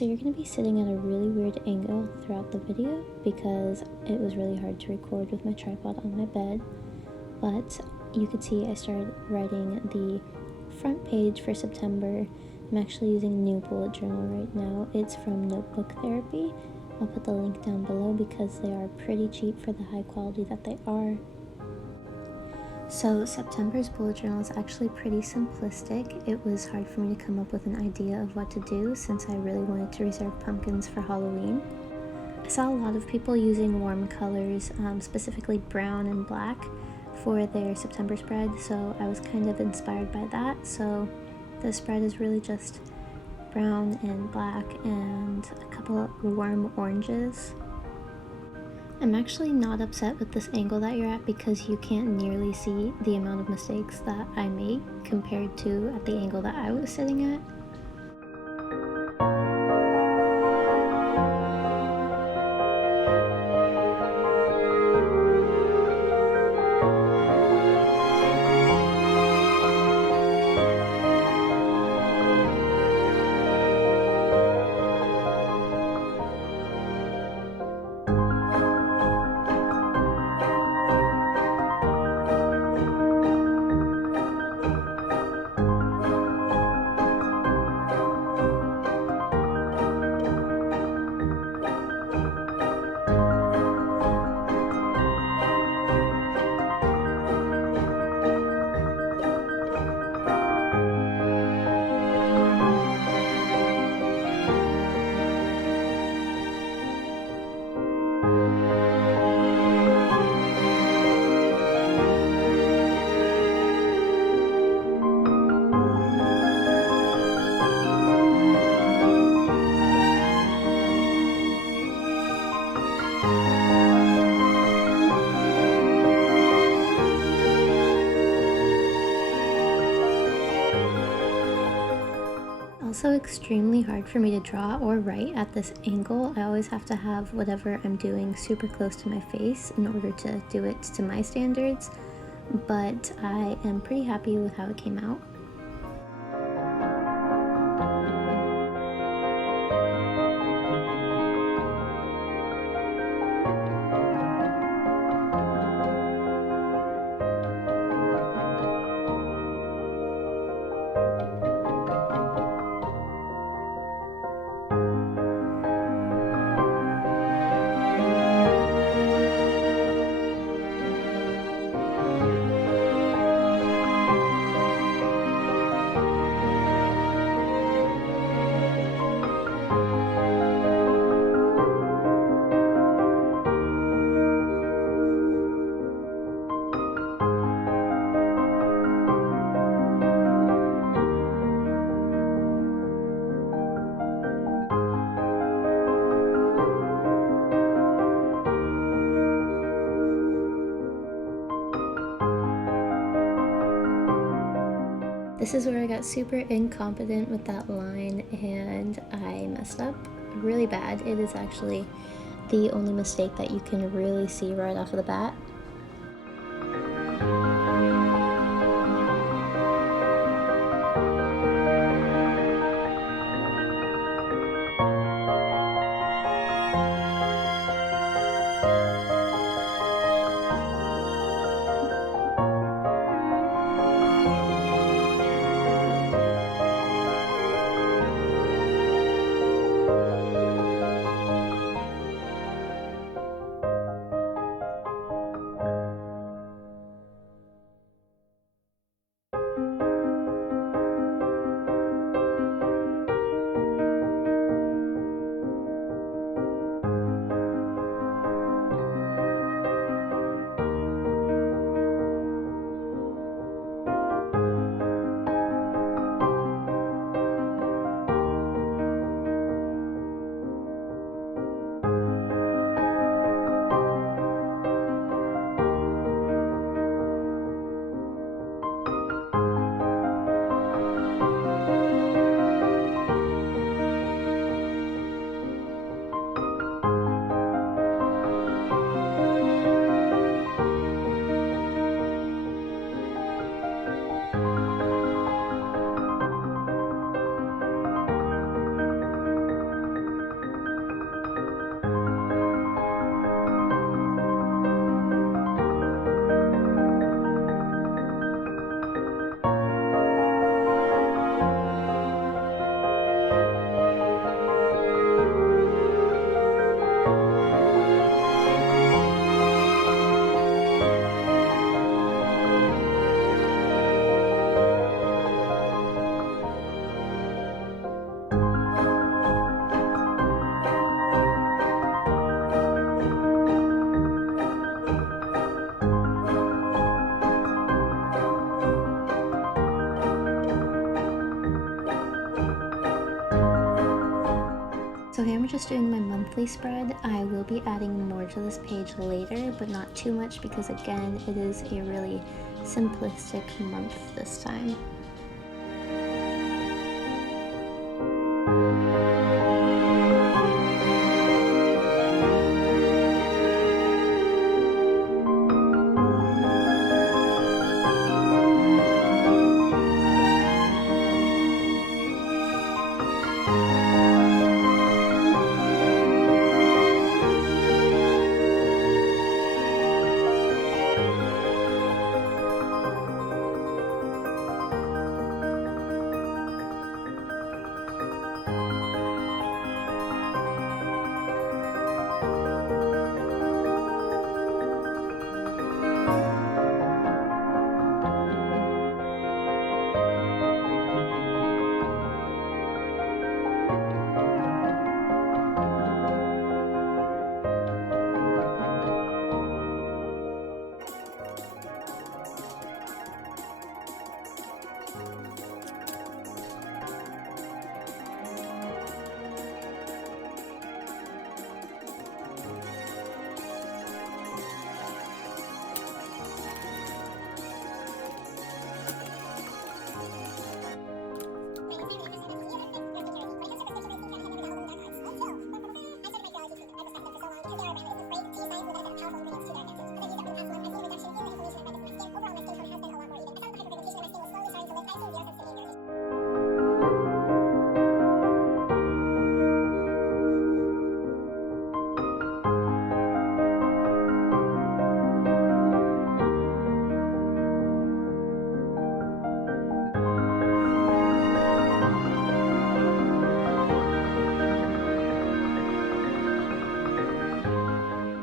So you're going to be sitting at a really weird angle throughout the video because it was really hard to record with my tripod on my bed. But you could see I started writing the front page for September. I'm actually using a new bullet journal right now. It's from Notebook Therapy. I'll put the link down below because they are pretty cheap for the high quality that they are. So September's bullet journal is actually pretty simplistic. It was hard for me to come up with an idea of what to do since I really wanted to reserve pumpkins for Halloween. I saw a lot of people using warm colors, specifically brown and black, for their September spread, so I was kind of inspired by that. So the spread is really just brown and black and a couple of warm oranges. I'm actually not upset with this angle that you're at because you can't nearly see the amount of mistakes that I make compared to at the angle that I was sitting at. Also extremely hard for me to draw or write at this angle. I always have to have whatever I'm doing super close to my face in order to do it to my standards, but I am pretty happy with how it came out. This is where I got super incompetent with that line and I messed up really bad. It is actually the only mistake that you can really see right off of the bat. just doing my monthly spread. I will be adding more to this page later, but not too much because again, it is a really simplistic month this time.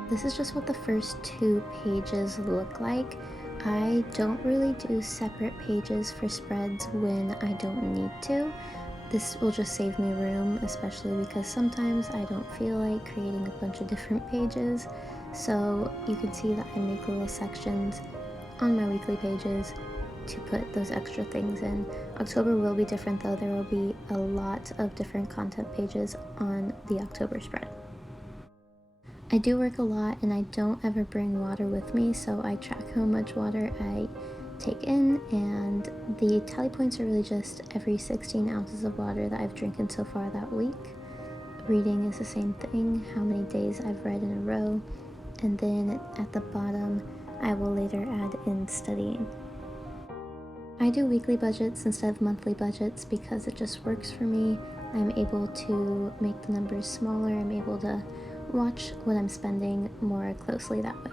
This is just what the first 2 pages look like. I don't really do separate pages for spreads when I don't need to. This will just save me room, especially because sometimes I don't feel like creating a bunch of different pages. So you can see that I make little sections on my weekly pages to put those extra things in. October will be different though. There will be a lot of different content pages on the October spread. I do work a lot and I don't ever bring water with me, so I track how much water I take in, and the tally points are really just every 16 ounces of water that I've drinking so far that week. Reading is the same thing, how many days I've read in a row, and then at the bottom I will later add in studying. I do weekly budgets instead of monthly budgets because it just works for me. I'm able to make the numbers smaller, I'm able to watch what I'm spending more closely that way.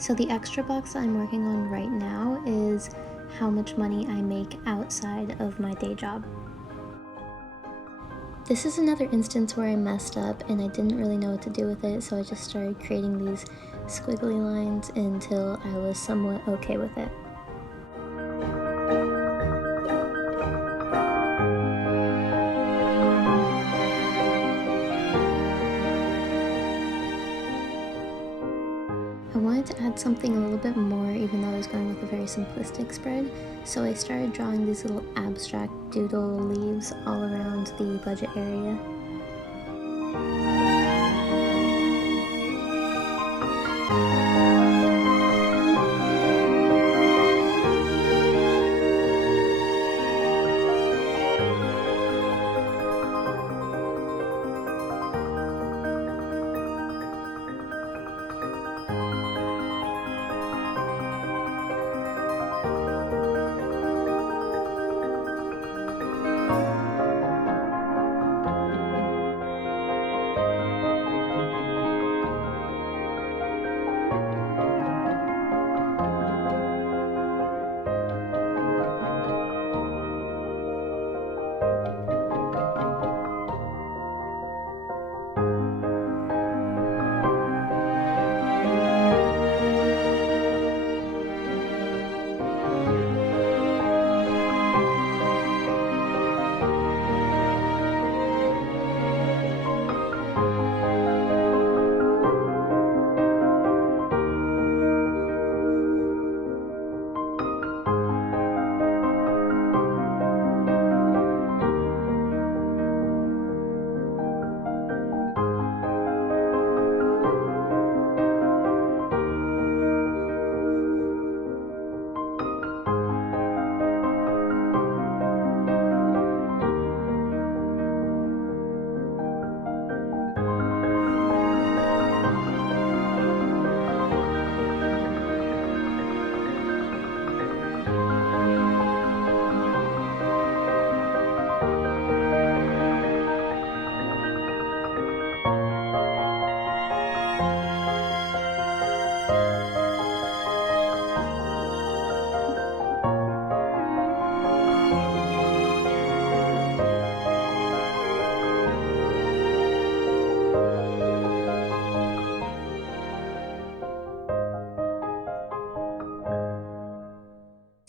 So the extra box that I'm working on right now is how much money I make outside of my day job. This is another instance where I messed up and I didn't really know what to do with it, so I just started creating these squiggly lines until I was somewhat okay with it. I wanted to add something a little bit more, even though I was going with a very simplistic spread, so I started drawing these little abstract doodle leaves all around the budget area.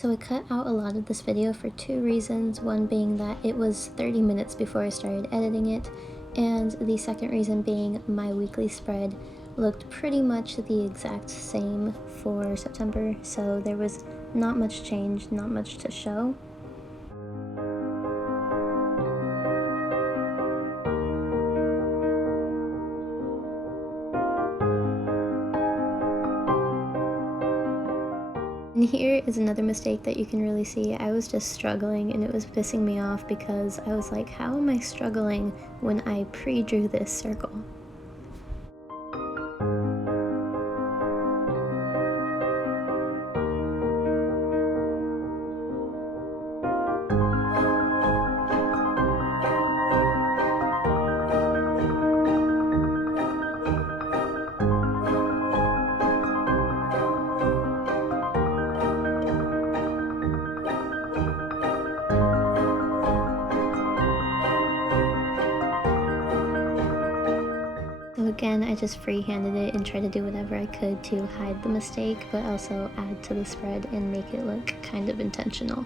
So I cut out a lot of this video for two reasons, one being that it was 30 minutes before I started editing it, and the second reason being my weekly spread looked pretty much the exact same for September, so there was not much change, not much to show. And here is another mistake that you can really see. I was just struggling and it was pissing me off because I was like, how am I struggling when I pre-drew this circle? So again, I just freehanded it and tried to do whatever I could to hide the mistake, but also add to the spread and make it look kind of intentional.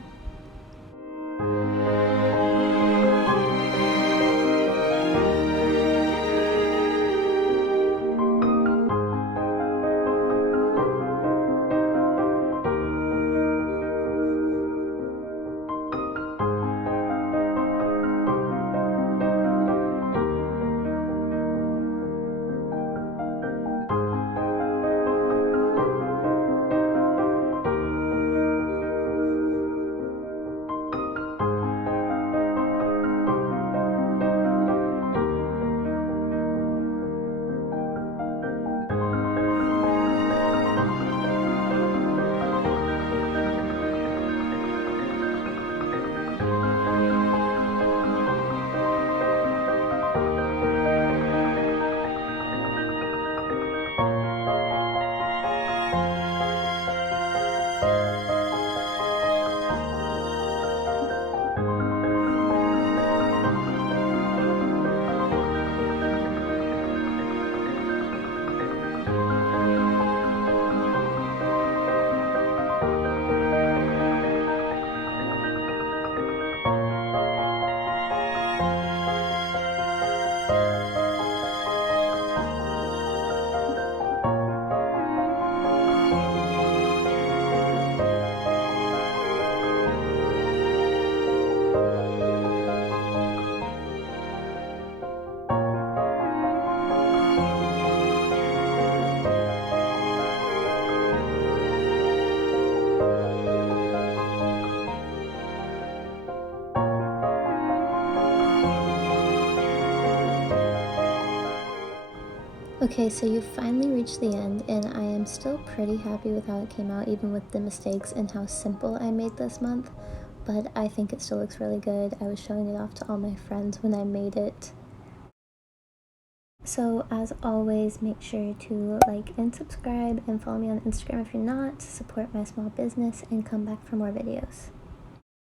Okay, so you've finally reached the end, and I am still pretty happy with how it came out, even with the mistakes and how simple I made this month, but I think it still looks really good. I was showing it off to all my friends when I made it. So as always, make sure to like and subscribe and follow me on Instagram if you're not, to support my small business and come back for more videos.